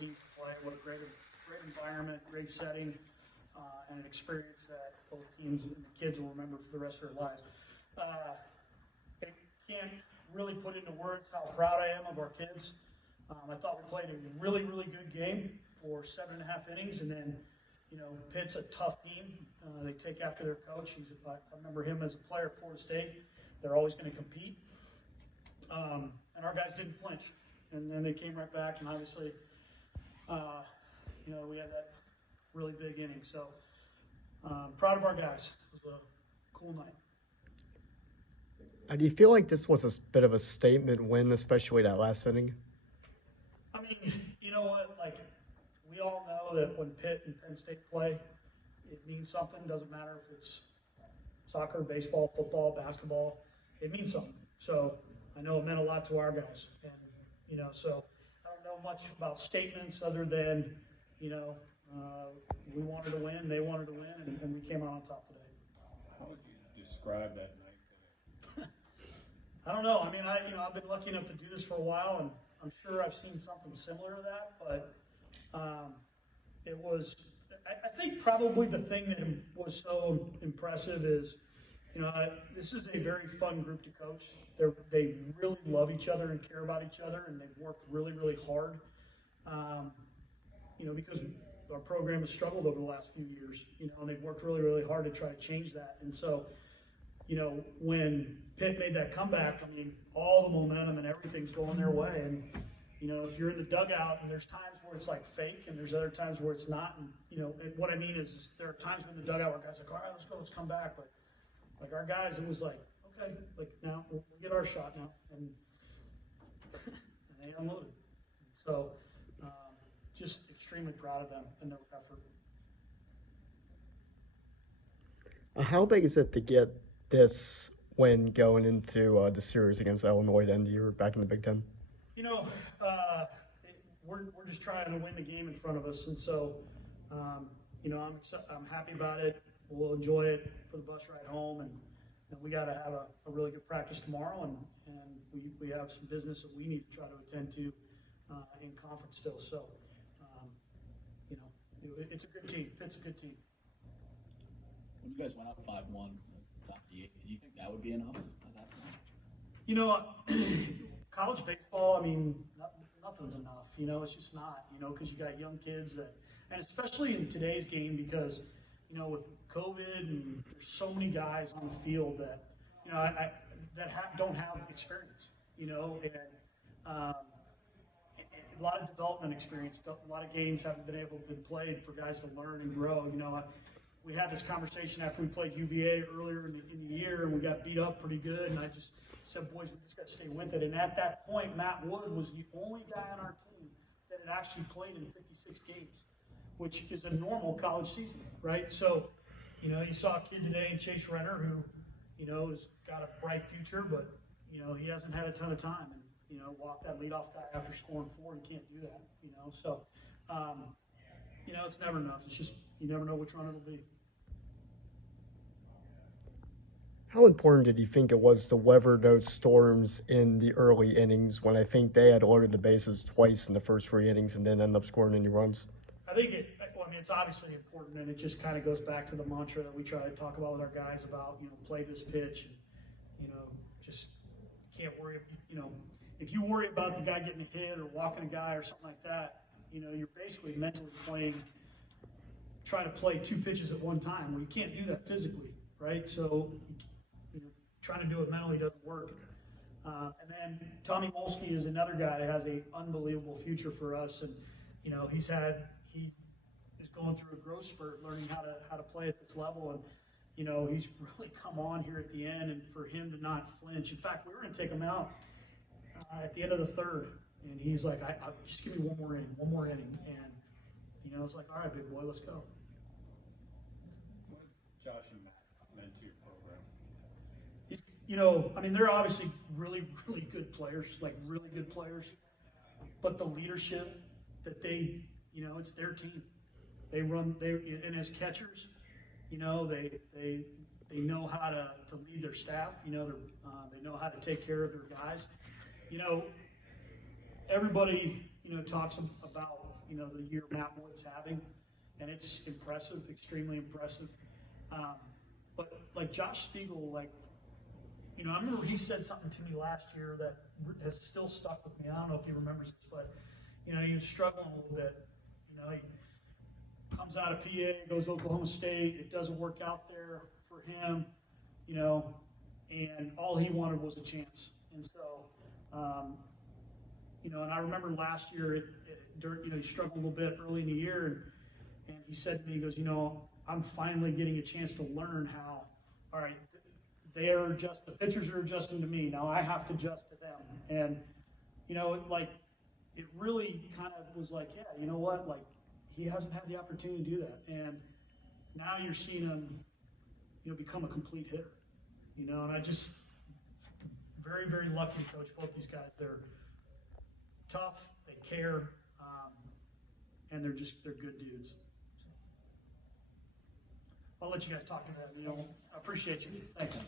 teams to play. What a great environment, great setting, and an experience that both teams and the kids will remember for the rest of their lives. I can't really put into words how proud I am of our kids. I thought we played a really, really good game for 7.5 innings, and then, Pitt's a tough team. They take after their coach. I remember him as a player at Florida State. They're always going to compete. And our guys didn't flinch. And then they came right back, and obviously, we had that really big inning. So, proud of our guys. It was a cool night. Do you feel like this was a bit of a statement win, especially that last inning? I mean, you know what? Like, we all know that when Pitt and Penn State play, it means something. Doesn't matter if it's soccer, baseball, football, basketball. It means something. So I know it meant a lot to our guys. And, so I don't know much about statements other than, we wanted to win, they wanted to win, and we came out on top today. How would you describe that night? I don't know. I mean, I've been lucky enough to do this for a while, and I'm sure I've seen something similar to that, but it was, I think probably the thing that was so impressive is, this is a very fun group to coach. They really love each other and care about each other, and they've worked really, really hard, because our program has struggled over the last few years, and they've worked really, really hard to try to change that. And so, when Pitt made that comeback, I mean, all the momentum and everything's going their way. And, if you're in the dugout and there's times where it's like fake and there's other times where it's not. And, what I mean is there are times when the dugout where guys are like, all right, let's go, let's come back. But like our guys, it was like, okay, like now we'll get our shot now. And, and they unloaded. So just extremely proud of them and their effort. How big is it to get this win going into the series against Illinois to end the year back in the Big Ten? We're just trying to win the game in front of us, and so I'm happy about it. We'll enjoy it for the bus ride home, and we got to have a really good practice tomorrow, and we have some business that we need to try to attend to in conference still. So it's a good team. Pitt's a good team. When you guys went up 5-1, top the eighth, do you think that would be enough at that point? College baseball, I mean, nothing's enough. It's just not, because you got young kids that, and especially in today's game, because, with COVID and there's so many guys on the field that, don't have experience, and a lot of development experience. A lot of games haven't been able to be played for guys to learn and grow. We had this conversation after we played UVA earlier in the year, and we got beat up pretty good. And I just said, boys, we just got to stay with it. And at that point, Matt Wood was the only guy on our team that had actually played in 56 games, which is a normal college season, right? So, you saw a kid today in Chase Renner who, has got a bright future, but, he hasn't had a ton of time. And, walk that leadoff guy after scoring 4, you can't do that, So, it's never enough. It's just, you never know which run it'll be. How important did you think it was to weather those storms in the early innings when I think they had loaded the bases twice in the first 3 innings and then ended up scoring any runs? I think it's obviously important, and it just kind of goes back to the mantra that we try to talk about with our guys about, play this pitch and, just can't worry, if you worry about the guy getting hit or walking a guy or something like that, you're basically mentally trying to play 2 pitches at one time. Well, you can't do that physically, right? So trying to do it mentally doesn't work. And then Tommy Molsky is another guy that has an unbelievable future for us. And, he is going through a growth spurt, learning how to play at this level. And, he's really come on here at the end, and for him to not flinch. In fact, we were going to take him out at the end of the 3rd. And he's like, I just give me one more inning. And, it's like, all right, big boy, let's go. What did Josh and Matt meant to your program? They're obviously really, really good players, but the leadership that they, it's their team. And as catchers, they know how to lead their staff. They know how to take care of their guys. Everybody, talks about, the year Matt Wood's having, and it's impressive, extremely impressive. But like Josh Spiegel, like, I remember he said something to me last year that has still stuck with me. I don't know if he remembers this, but he was struggling a little bit. He comes out of PA, goes to Oklahoma State. It doesn't work out there for him, and all he wanted was a chance. And so, and I remember last year, he struggled a little bit early in the year, and he said to me, he goes, I'm finally getting a chance to learn how, all right, the pitchers are adjusting to me. Now I have to adjust to them. And, it really kind of was like, yeah, you know what? Like, he hasn't had the opportunity to do that. And now you're seeing him, become a complete hitter, and I just, very, very lucky to coach both these guys. They're tough, they care, and they're good dudes. So, I'll let you guys talk to that. I appreciate you. Thanks.